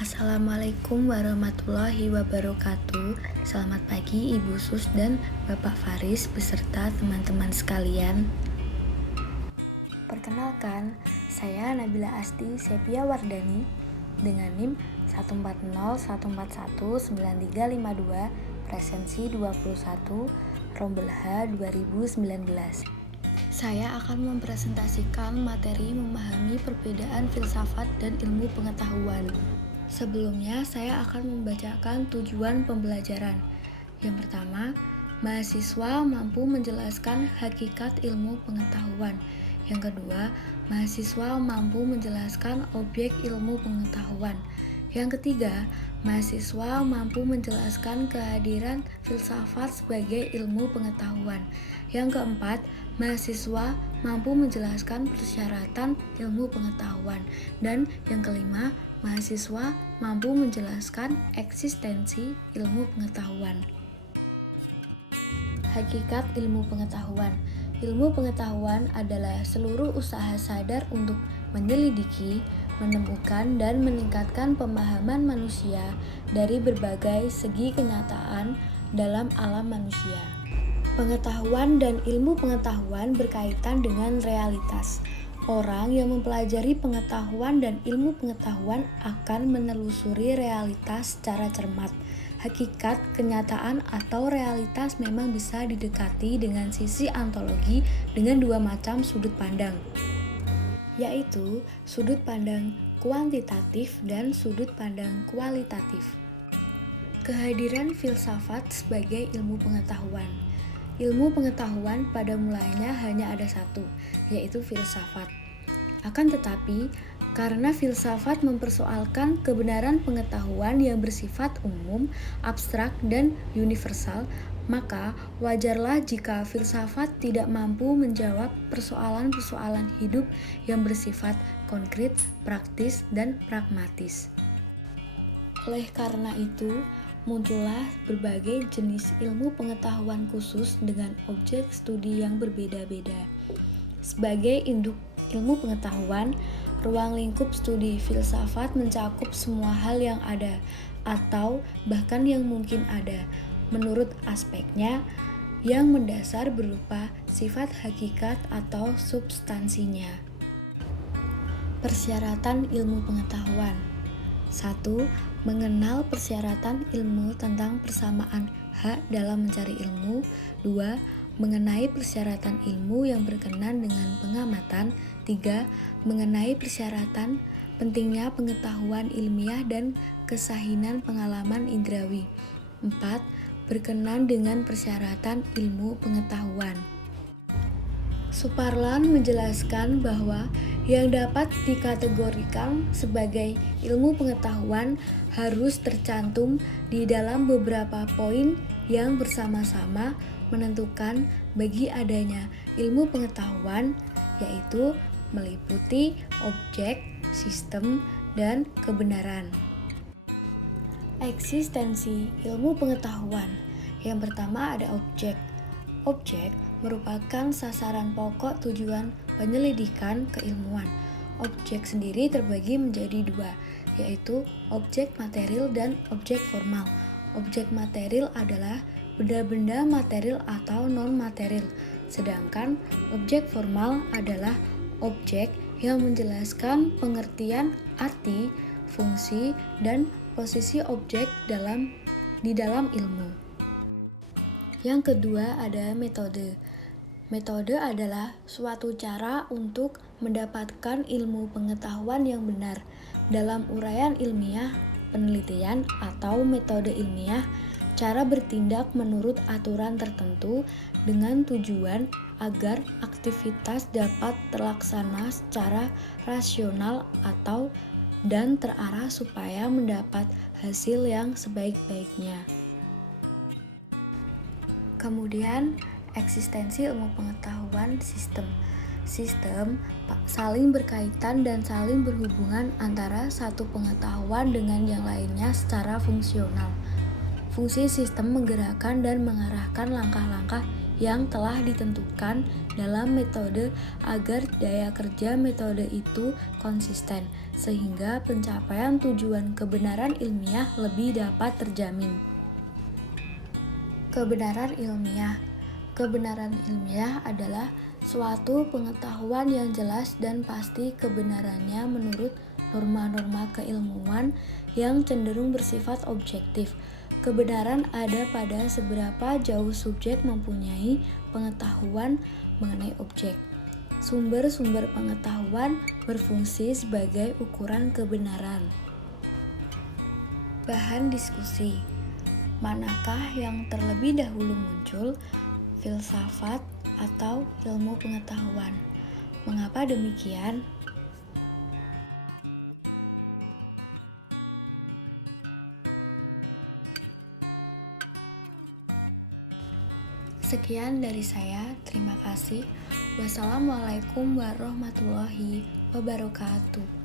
Assalamualaikum warahmatullahi wabarakatuh. Selamat pagi Ibu Sus dan Bapak Faris beserta teman-teman sekalian. Perkenalkan, saya Nabila Asti Sepia Wardani dengan NIM 140141932 presensi 21 Rombel H 2019. Saya akan mempresentasikan materi memahami perbedaan filsafat dan ilmu pengetahuan. Sebelumnya, saya akan membacakan tujuan pembelajaran. Yang pertama, mahasiswa mampu menjelaskan hakikat ilmu pengetahuan. Yang kedua, mahasiswa mampu menjelaskan objek ilmu pengetahuan. Yang ketiga, mahasiswa mampu menjelaskan kehadiran filsafat sebagai ilmu pengetahuan. Yang keempat, mahasiswa mampu menjelaskan persyaratan ilmu pengetahuan. Dan yang kelima, mahasiswa mampu menjelaskan eksistensi ilmu pengetahuan. Hakikat ilmu pengetahuan. Ilmu pengetahuan adalah seluruh usaha sadar untuk menyelidiki, menemukan, dan meningkatkan pemahaman manusia dari berbagai segi kenyataan dalam alam manusia. Pengetahuan dan ilmu pengetahuan berkaitan dengan realitas. Orang yang mempelajari pengetahuan dan ilmu pengetahuan akan menelusuri realitas secara cermat. Hakikat, kenyataan, atau realitas memang bisa didekati dengan sisi ontologi dengan dua macam sudut pandang, yaitu sudut pandang kuantitatif dan sudut pandang kualitatif. Kehadiran filsafat sebagai ilmu pengetahuan. Ilmu pengetahuan pada mulanya hanya ada satu, yaitu filsafat. Akan tetapi, karena filsafat mempersoalkan kebenaran pengetahuan yang bersifat umum, abstrak, dan universal, maka wajarlah jika filsafat tidak mampu menjawab persoalan-persoalan hidup yang bersifat konkret, praktis, dan pragmatis. Oleh karena itu, muncullah berbagai jenis ilmu pengetahuan khusus dengan objek studi yang berbeda-beda. Sebagai induk ilmu pengetahuan, ruang lingkup studi filsafat mencakup semua hal yang ada atau bahkan yang mungkin ada menurut aspeknya yang mendasar berupa sifat hakikat atau substansinya. Persyaratan ilmu pengetahuan. 1. Mengenal persyaratan ilmu tentang persamaan hak dalam mencari ilmu. 2. Mengenai persyaratan ilmu yang berkenan dengan pengamatan. 3. Mengenai persyaratan pentingnya pengetahuan ilmiah dan kesahihan pengalaman indrawi. 4. Berkenan dengan persyaratan ilmu pengetahuan. Suparlan menjelaskan bahwa yang dapat dikategorikan sebagai ilmu pengetahuan harus tercantum di dalam beberapa poin yang bersama-sama menentukan bagi adanya ilmu pengetahuan, yaitu meliputi objek, sistem, dan kebenaran. Eksistensi ilmu pengetahuan. Yang pertama ada objek. Objek merupakan sasaran pokok tujuan penyelidikan keilmuan. Objek sendiri terbagi menjadi dua, yaitu objek material dan objek formal. Objek material adalah benda-benda material atau non-material, sedangkan objek formal adalah objek yang menjelaskan pengertian arti, fungsi, dan posisi objek di dalam ilmu. Yang kedua ada metode. Metode adalah suatu cara untuk mendapatkan ilmu pengetahuan yang benar. Dalam uraian ilmiah, penelitian, atau metode ilmiah, cara bertindak menurut aturan tertentu dengan tujuan agar aktivitas dapat terlaksana secara rasional dan terarah supaya mendapat hasil yang sebaik-baiknya. Kemudian, eksistensi ilmu pengetahuan sistem. Sistem saling berkaitan dan saling berhubungan antara satu pengetahuan dengan yang lainnya secara fungsional. Fungsi sistem menggerakkan dan mengarahkan langkah-langkah yang telah ditentukan dalam metode agar daya kerja metode itu konsisten, sehingga pencapaian tujuan kebenaran ilmiah lebih dapat terjamin. Kebenaran ilmiah. Kebenaran ilmiah adalah suatu pengetahuan yang jelas dan pasti kebenarannya menurut norma-norma keilmuan yang cenderung bersifat objektif. Kebenaran ada pada seberapa jauh subjek mempunyai pengetahuan mengenai objek. Sumber-sumber pengetahuan berfungsi sebagai ukuran kebenaran. Bahan diskusi. Manakah yang terlebih dahulu muncul, filsafat atau ilmu pengetahuan? Mengapa demikian? Sekian dari saya, terima kasih. Wassalamualaikum warahmatullahi wabarakatuh.